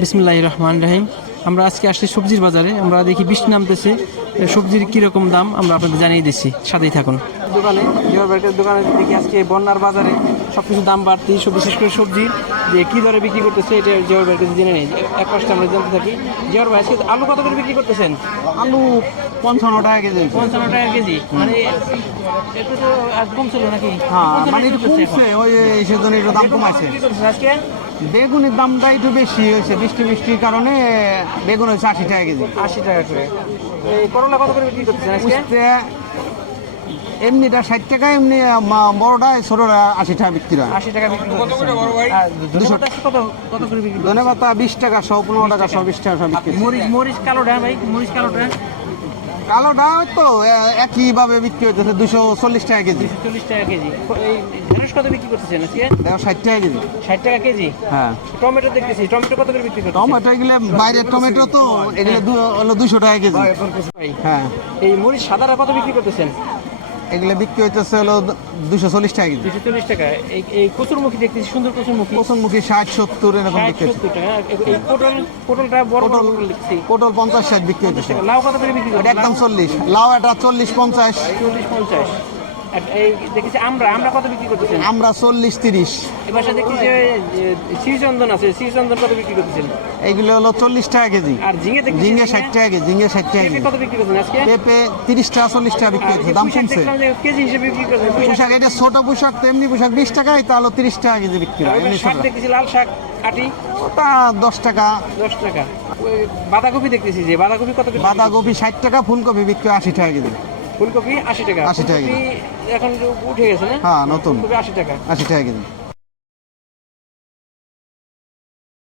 বিসমুল্লাহ রহমান রাহিম আমরা আজকে আসছি সবজির বাজারে। আমরা দেখি বৃষ্টি নামতেছে। সবজির কীরকম দাম আমরা আপনাদের জানিয়ে দিচ্ছি। সাথেই থাকুন। দোকানে জিওর বাড়ির দোকানে দেখি আজকে বন্যার বাজারে সব কিছু দাম বাড়তি সব বিশেষ করে সবজি। যে কী দরে বিক্রি করতেছে এটা জিওর কাছে জেনে নেই। এক পাশে আমরা জানতে থাকি। জিওর ভাই আজকে আলু কত করে বিক্রি করতেছেন? আলু পঞ্চান্ন টাকা কেজি। পঞ্চান্ন টাকা কেজি। মানে একটু তো আজ কম ছিল নাকি? হ্যাঁ মানে একটু কমছে ওই সেজন্য একটু দাম কমাইছে। আজকে? বেগুনের দামটা একটু বেশি হয়েছে বৃষ্টি বৃষ্টির কারণে বেগুন হয়েছে আশি টাকা কেজি। আশি টাকা করে। এই করলা কত করে বিক্রি করতেছেন আজকে? এমনিটা ষাট টাকা এমনি বড়টা ছোটটা আশি টাকা বিক্রি হয়। আশি টাকা বিক্রি দুশো কত কত করে বিক্রি ধনে পাতা বিশ টাকা সব পনেরো টাকা সব বিশ টাকা সব বিক্রি মরিচ মরিচ কালোটা ভাই মরিচ কালোটা। কালোটা তো একই ভাবে বিক্রি হচ্ছে দুশো চল্লিশ টাকা কেজি। চল্লিশ টাকা কেজি। এই ঢেঁড়স কত বিক্রি করতেছেন আজকে? ষাট টাকা কেজি। ষাট টাকা কেজি? হ্যাঁ। টমেটো দেখতেছি টমেটো কত করে বিক্রি করতেছেন? টমেটো এগুলো বাইরের টমেটো তো এগুলো হলো দুশো টাকা কেজি। হ্যাঁ। এই মরিচ সাদাটা কত বিক্রি করতেছেন? এগুলো বিক্রি হইতেছে হলো দুশো চল্লিশ টাকা কেজি। দুশো চল্লিশ টাকা। এই কচুরমুখী দেখতেছি সুন্দর কচুরমুখী। কচুরমুখী ষাট সত্তর এরকম বিক্রি হচ্ছে। পটল পটলটা বড় পটল পটল পঞ্চাশ ষাট বিক্রি হইতেছে। লাউ কত করে বিক্রি একদম চল্লিশ। লাউ এটা চল্লিশ পঞ্চাশ। চল্লিশ পঞ্চাশ। এই দেখেছি আমরা আমরা কত বিক্রি করতেছেন? আমরা চল্লিশ তিরিশ। এবার দেখছি যে শ্রীচন্দন আছে শ্রীচন্দন কত বিক্রি করতেছেন? এইগুলো হলো চল্লিশ টাকা কেজি। আর ঝিঙে ষাট টাকা কেজি ঝিঙ্গে ষাট টাকা কেজি। কত বিক্রি করতেছেন আজকে? পেঁপে তিরিশ টাকা চল্লিশ টাকা বিক্রি হচ্ছে দাম কমছে। কেজি হিসেবে বিক্রি করতেছেন পোশাক এটা ছোট পোশাক তেমনি পোশাক বিশ টাকায় তাহলে তিরিশ টাকা কেজি বিক্রি হয় এমনি শাক দেখতেছি লাল শাক আটি ওটা দশ টাকা। দশ টাকা। বাঁধাকপি দেখতেছি যে বাঁধাকপি কত বাঁধাকপি ষাট টাকা ফুলকপি বিক্রি আশি টাকা কেজি। ফুলকপি আশি টাকা। 80 টাকা। এখন যে উঠে গেছে না? হ্যাঁ নতুন। আশি টাকা। আশি টাকা কেজি।